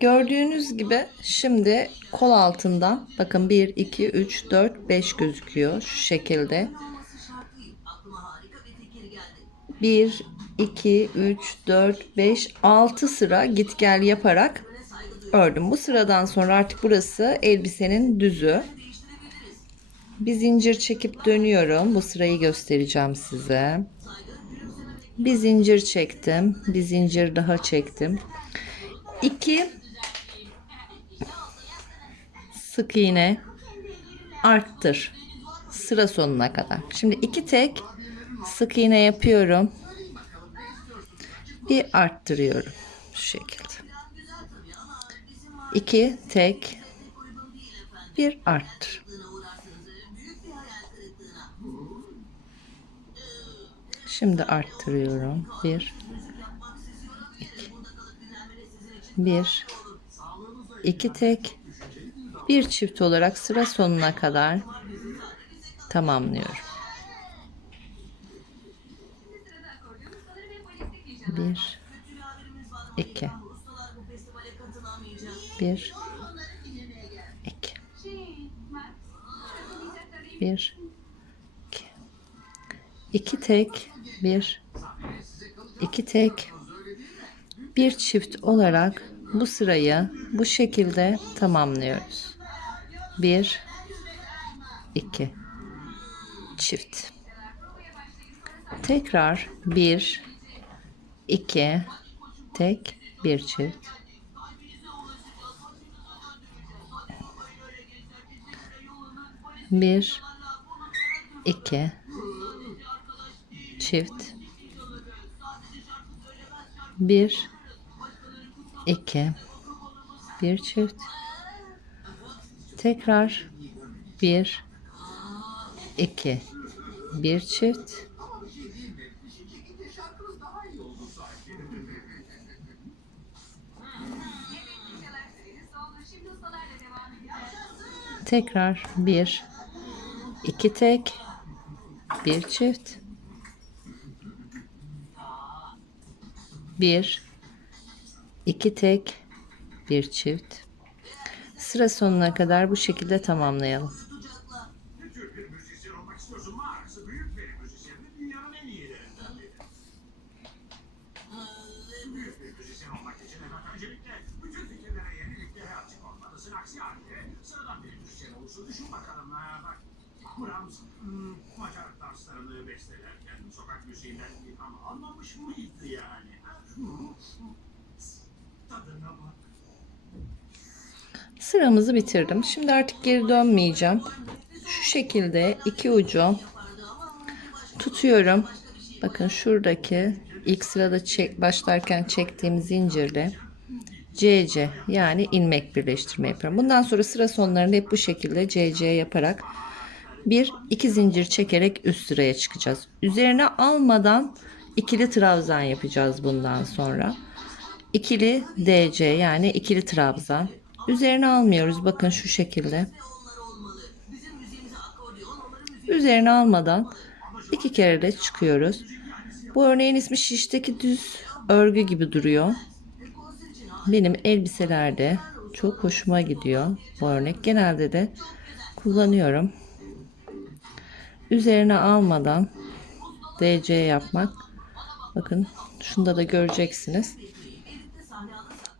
Gördüğünüz gibi şimdi kol altından bakın 1, 2, 3, 4, 5 gözüküyor şu şekilde. 1, 2, 3, 4, 5, 6 sıra git gel yaparak ördüm. Bu sıradan sonra artık burası elbisenin düzü. Bir zincir çekip dönüyorum. Bu sırayı göstereceğim size. Bir zincir çektim. Bir zincir daha çektim. 2 sık iğne arttır sıra sonuna kadar. Şimdi iki tek sık iğne yapıyorum. Bir arttırıyorum şu şekilde. İki tek bir arttır. Şimdi arttırıyorum. Bir, iki, bir, iki tek, bir çift olarak sıra sonuna kadar tamamlıyorum. Bir, iki, bir, iki, bir, iki, iki tek, bir, iki tek, bir çift olarak bu sırayı bu şekilde tamamlıyoruz. Bir, iki, çift. Tekrar bir, iki, tek, bir çift. Bir, iki, çift. Bir, iki, bir çift. Tekrar bir, iki, bir çift. Tekrar bir, iki tek, bir çift. Bir, iki tek, bir çift. Sıra sonuna kadar bu şekilde tamamlayalım. Hmm, almamış mıydı yani? Tadına bak. Sıramızı bitirdim. Şimdi artık geri dönmeyeceğim. Şu şekilde iki ucu tutuyorum. Bakın şuradaki ilk sırada çek, başlarken çektiğim zincirle CC yani ilmek birleştirme yapıyorum. Bundan sonra sıra sonlarında hep bu şekilde CC yaparak bir iki zincir çekerek üst sıraya çıkacağız. Üzerine almadan ikili trabzan yapacağız bundan sonra. İkili DC yani ikili trabzan. Üzerine almıyoruz. Bakın şu şekilde. Üzerine almadan iki kere de çıkıyoruz. Bu örneğin ismi şişteki düz örgü gibi duruyor. Benim elbiselerde çok hoşuma gidiyor bu örnek. Genelde de kullanıyorum. Üzerine almadan DC yapmak. Bakın şunda da göreceksiniz.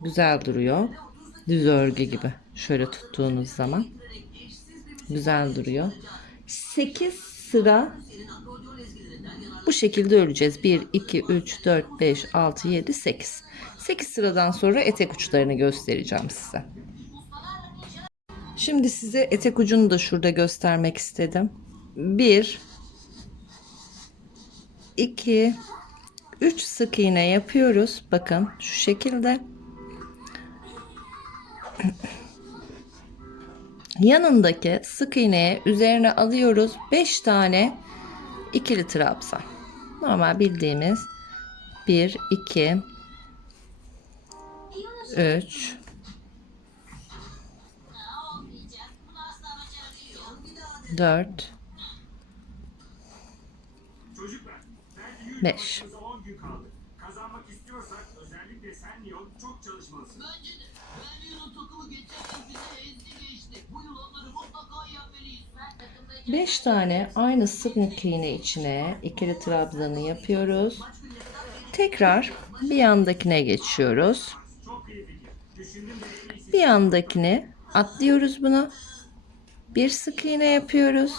Güzel duruyor. Düz örgü gibi. Şöyle tuttuğunuz zaman. Güzel duruyor. 8 sıra bu şekilde öreceğiz. 1, 2, 3, 4, 5, 6, 7, 8. 8 sıradan sonra etek uçlarını göstereceğim size. Şimdi size etek ucunu da şurada göstermek istedim. 1 2 3 sık iğne yapıyoruz. Bakın şu şekilde. Yanındaki sık iğneye üzerine alıyoruz 5 tane ikili trabzan. Normal bildiğimiz 1 2 3 4 Çocuklar, belki 100 5 5 tane aynı sıklık iğne içine ikili trabzanı yapıyoruz. Tekrar bir yandakine geçiyoruz. Bir yandakini atlıyoruz bunu. Bir sık iğne yapıyoruz.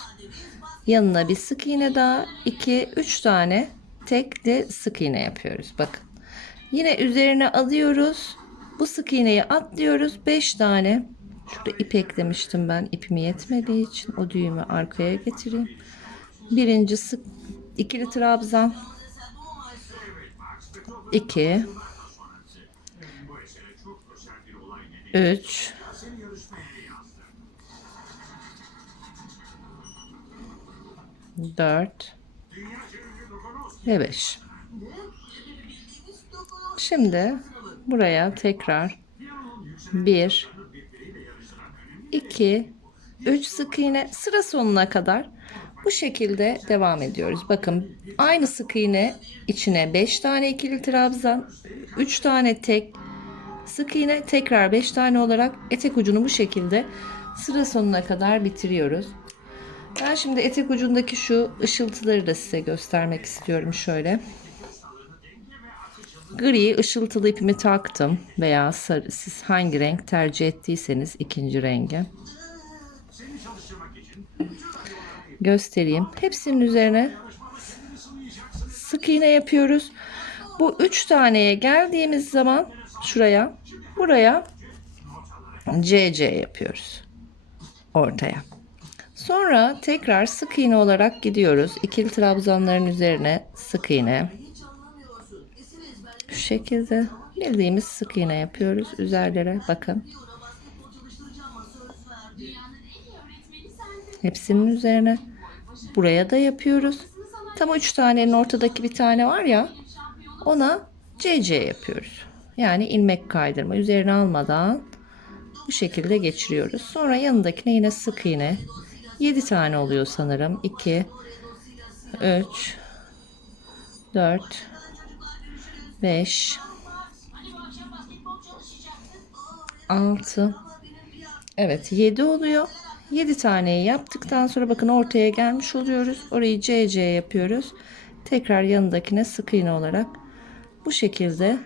Yanına bir sık iğne daha. 2 3 tane tekli sık iğne yapıyoruz. Bakın. Yine üzerine alıyoruz. Bu sık iğneyi atlıyoruz. 5 tane. Şurada ip eklemiştim ben. İpimi yetmediği için o düğümü arkaya getireyim. Birinci sık ikili trabzan. 2 3 4 ve 5. Şimdi buraya tekrar 1 2 3 sık iğne sıra sonuna kadar bu şekilde devam ediyoruz. Bakın aynı sık iğne içine 5 tane ikili trabzan, 3 tane tek sık iğne, tekrar 5 tane olarak etek ucunu bu şekilde sıra sonuna kadar bitiriyoruz. Ben şimdi etek ucundaki şu ışıltıları da size göstermek istiyorum şöyle. Gri ışıltılı ipimi taktım veya sarı siz hangi renk tercih ettiyseniz ikinci rengi. Göstereyim. Hepsinin üzerine sık iğne yapıyoruz. Bu üç taneye geldiğimiz zaman şuraya buraya CC yapıyoruz. Ortaya. Sonra tekrar sık iğne olarak gidiyoruz. İkili trabzanların üzerine sık iğne. Şu şekilde bildiğimiz sık iğne yapıyoruz üzerlere. Bakın. Hepsinin üzerine. Buraya da yapıyoruz. Tam üç tanenin ortadaki bir tane var ya. Ona CC yapıyoruz. Yani ilmek kaydırma. Üzerine almadan bu şekilde geçiriyoruz. Sonra yanındakine yine sık iğne. 7 tane oluyor sanırım. 2 3 4 5 6 Evet 7 oluyor. 7 taneyi yaptıktan sonra bakın ortaya gelmiş oluyoruz. Orayı CC yapıyoruz. Tekrar yanındakine sık iğne olarak bu şekilde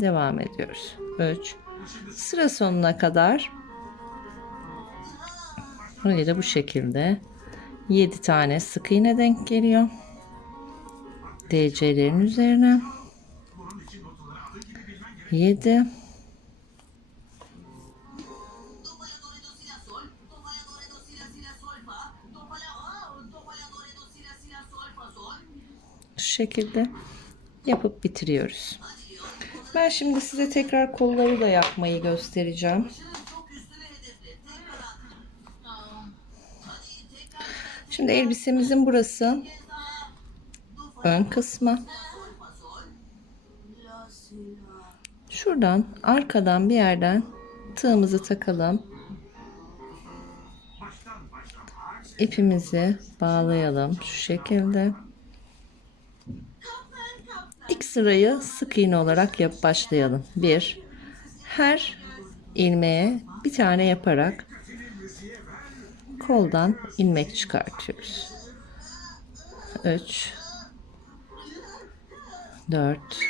devam ediyoruz. 3 sıra sonuna kadar Burayı da bu şekilde 7 tane sık iğne denk geliyor. DC'lerin üzerine 7 şu şekilde yapıp bitiriyoruz. Ben şimdi size tekrar kolları da yapmayı göstereceğim. Şimdi elbisemizin burası ön kısmı. Şuradan arkadan bir yerden tığımızı takalım. İpimizi bağlayalım şu şekilde. İlk sırayı sık iğne olarak yap başlayalım. Bir, her ilmeğe bir tane yaparak koldan ilmek çıkartıyoruz. 3 4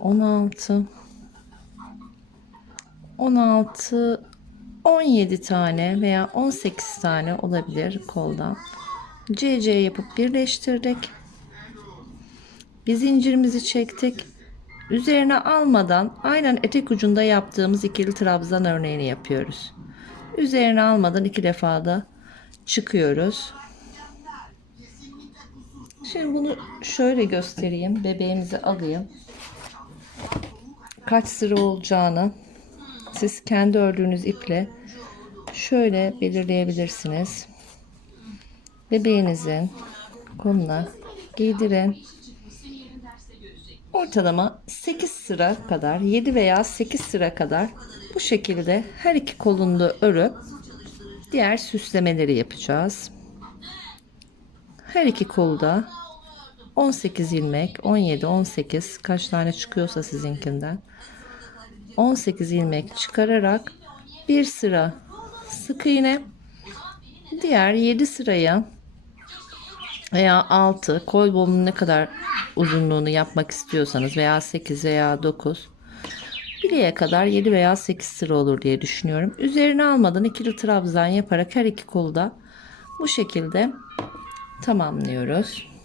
16 16 17 tane veya 18 tane olabilir koldan. CC yapıp birleştirdik. Bir zincirimizi çektik. Üzerine almadan aynen etek ucunda yaptığımız ikili trabzan örneğini yapıyoruz. Üzerine almadan iki defa da çıkıyoruz. Şimdi bunu şöyle göstereyim. Bebeğimizi alayım. Kaç sıra olacağını Siz kendi ördüğünüz iple şöyle belirleyebilirsiniz. Bebeğinizin koluna giydirin. Ortalama 8 sıra kadar 7 veya 8 sıra kadar bu şekilde her iki kolunda örüp diğer süslemeleri yapacağız. Her iki kolda 18 ilmek, 17, 18 kaç tane çıkıyorsa sizinkinden 18 ilmek çıkararak bir sıra sık iğne diğer 7 sıraya veya 6 kol bomunun ne kadar uzunluğunu yapmak istiyorsanız veya 8 veya 9 bileğe kadar 7 veya 8 sıra olur diye düşünüyorum. Üzerine almadan ikili trabzan yaparak her iki kolda bu şekilde tamamlıyoruz.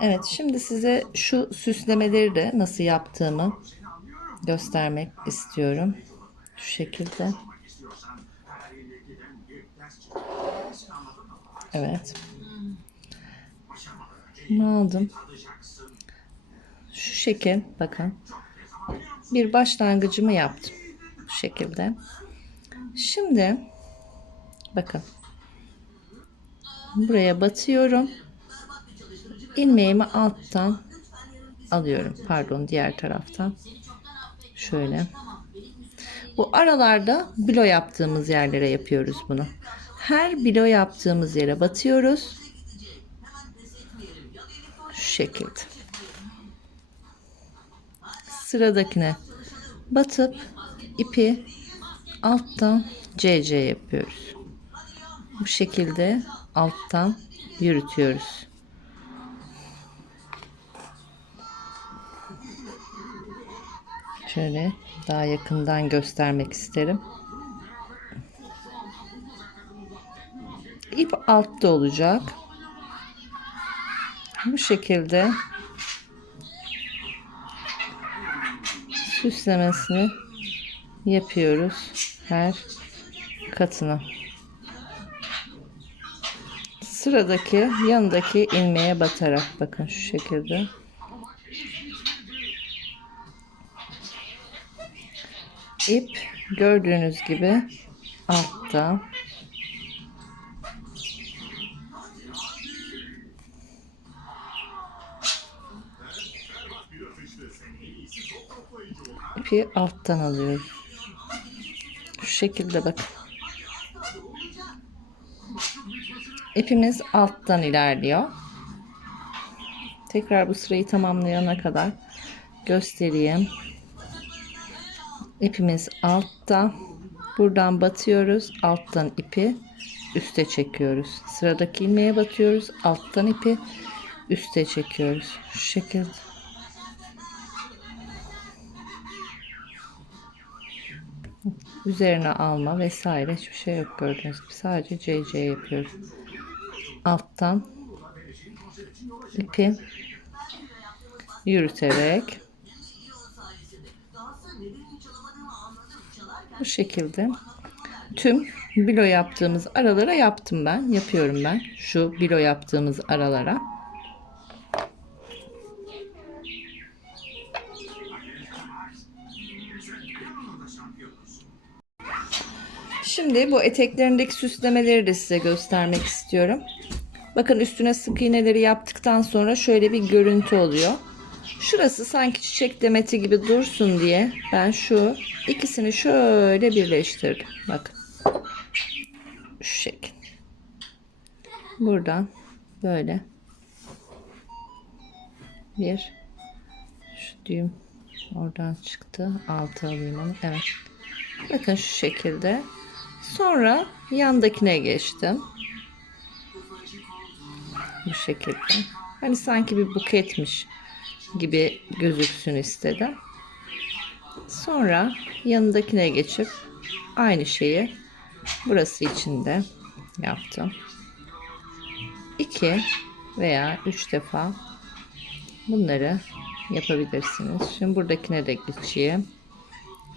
Evet şimdi size şu süslemeleri de nasıl yaptığımı göstermek istiyorum. Şu şekilde. Evet. Ne aldım? Şu şekil bakın. Bir başlangıcımı yaptım. Bu şekilde. Şimdi bakın. Buraya batıyorum. İlmeğimi alttan alıyorum. Pardon diğer taraftan. Şöyle. Bu aralarda bilo yaptığımız yerlere yapıyoruz bunu. Her bilo yaptığımız yere batıyoruz. Şu şekilde. Sıradakine batıp ipi alttan CC yapıyoruz. Bu şekilde alttan yürütüyoruz. Şöyle daha yakından göstermek isterim. İp altta olacak. Bu şekilde süslemesini yapıyoruz her katına. Sıradaki yanındaki ilmeğe batarak bakın şu şekilde. İp gördüğünüz gibi altta. İpi alttan alıyoruz. Şu şekilde bakın. İpimiz alttan ilerliyor. Tekrar bu sırayı tamamlayana kadar göstereyim. İpimiz altta. Buradan batıyoruz. Alttan ipi üste çekiyoruz. Sıradaki ilmeğe batıyoruz. Alttan ipi üste çekiyoruz. Şu şekilde. Üzerine alma vesaire hiçbir şey yok gördüğünüz gibi. Sadece CC yapıyoruz. Alttan ipi yürüterek bu şekilde tüm bilo yaptığımız aralara yaptım ben. Yapıyorum ben. Şu bilo yaptığımız aralara. Şimdi bu eteklerindeki süslemeleri de size göstermek istiyorum. Bakın üstüne sık iğneleri yaptıktan sonra şöyle bir görüntü oluyor. Şurası sanki çiçek demeti gibi dursun diye ben şu ikisini şöyle birleştirdim. Bakın. Şu şekil. Buradan böyle bir şu düğüm oradan çıktı. Altı alayım onu. Evet. Bakın şu şekilde. Sonra yandakine geçtim. Bu şekilde. Hani sanki bir buketmiş gibi gözüksün istedim. Sonra yanındakine geçip aynı şeyi burası için de yaptım. 2 veya 3 defa bunları yapabilirsiniz. Şimdi buradakine de geçeyim.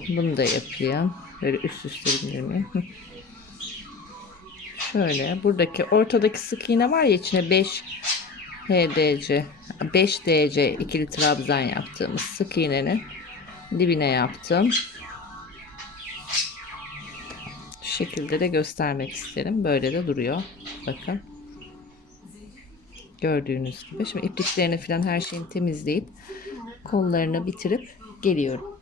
Bunu da yapayım. Böyle üst üste? Hı. Şöyle buradaki ortadaki sık iğne var ya içine 5 HDC 5 DC ikili trabzan yaptığımız sık iğnenin dibine yaptım. Şu şekilde de göstermek isterim. Böyle de duruyor. Bakın. Gördüğünüz gibi. Şimdi ipliklerini falan her şeyini temizleyip kollarını bitirip geliyorum.